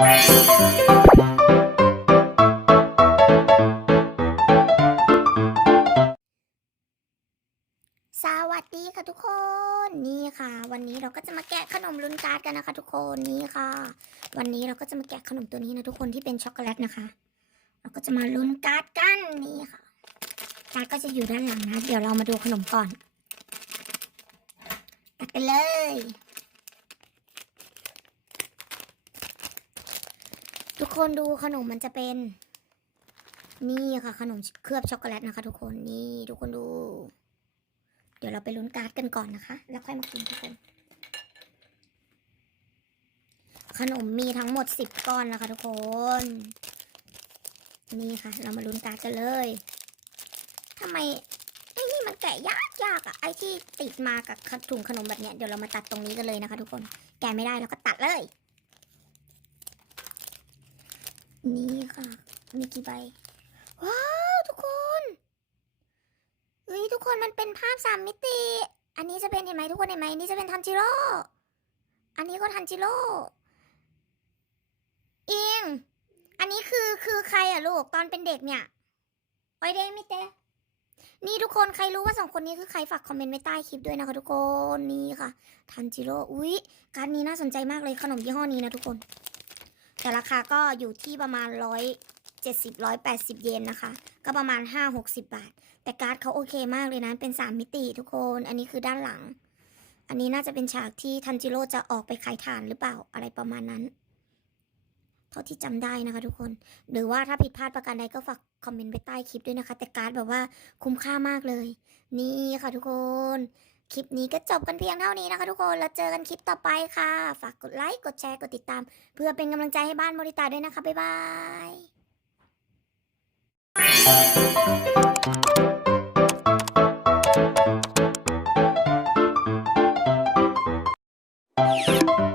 สวัสดีค่ะทุกคนนี่ค่ะ วันนี้เราก็จะมาแกะขนมลุ้นการ์ดกันนะคะทุกคนนี่ค่ะ วันนี้เราก็จะมาแกะขนมตัวนี้นะทุกคนที่เป็นช็อกโกแลตนะคะ เราก็จะมาลุ้นการ์ดกันนี่ค่ะการ์ดก็จะอยู่ด้านหลังนะ เดี๋ยวเรามาดูขนมก่อนตัดกันเลย ทุกคนดูขนมมันจะเป็น นี่ค่ะ ขนมเคลือบช็อกโกแลตนะคะ ทุกคนนี่ทุกคนดู เดี๋ยวเราไปลุ้นการ์ดกันก่อนนะคะ แล้วค่อยมากินทุกคน ขนมมีทั้งหมดสิบก้อนนะคะ ทุกคน นี่ค่ะ เรามาลุ้นการ์ดกันเลยทำไมไอ้นี่มันแกะยากยากอะไอ้ที่ติดมากับถุงขนมแบบเนี้ยเดี๋ยวเรามาตัดตรงนี้กันเลยนะคะ ทุกคน แกะไม่ได้เราก็ตัดเลย นี่ค่ะ มีกี่ใบ ว้าว ทุกคนเฮ้ยทุกคนมันเป็นภาพสามมิติ อันนี้จะเป็นเห็นไหมทุกคนเห็นไหมอันนี้จะเป็นทันจิโร่ อันนี้ก็ทันจิโร่อิงอันนี้คือคือใครอะลูกตอนเป็นเด็กเนี่ยโอ้ยเด้มิเตะนี่ทุกคนใครรู้ว่าสองคนนี้คือใครฝากคอมเมนต์ไว้ใต้คลิปด้วยนะคะทุกคนนี่ค่ะ ทันจิโร่อุ๊ยการนี้น่าสนใจมากเลยขนมยี่ห้อนี้นะทุกคน แต่ราคาก็อยู่ที่ประมาณร้อยเจ็ดสิบร้อยแปดสิบเยนนะคะ ก็ประมาณห้าหกสิบบาท แต่การ์ดเขาโอเคมากเลยนะ เป็นสามมิติทุกคน อันนี้คือด้านหลัง อันนี้น่าจะเป็นฉากที่ทันจิโร่จะออกไปขายฐานหรือเปล่าอะไรประมาณนั้น เท่าที่จำได้นะคะทุกคน หรือว่าถ้าผิดพลาดประการใดก็ฝากคอมเมนต์ไว้ใต้คลิปด้วยนะคะ แต่การ์ดแบบว่าคุ้มค่ามากเลย นี่ค่ะทุกคน คลิปนี้ก็จบกันเพียงเท่านี้นะคะทุกคน แล้วเจอกันคลิปต่อไปค่ะ ฝากกดไลค์ กดแชร์ กดติดตาม เพื่อเป็นกำลังใจให้บ้านโมริตาด้วยนะคะ บ๊ายบาย「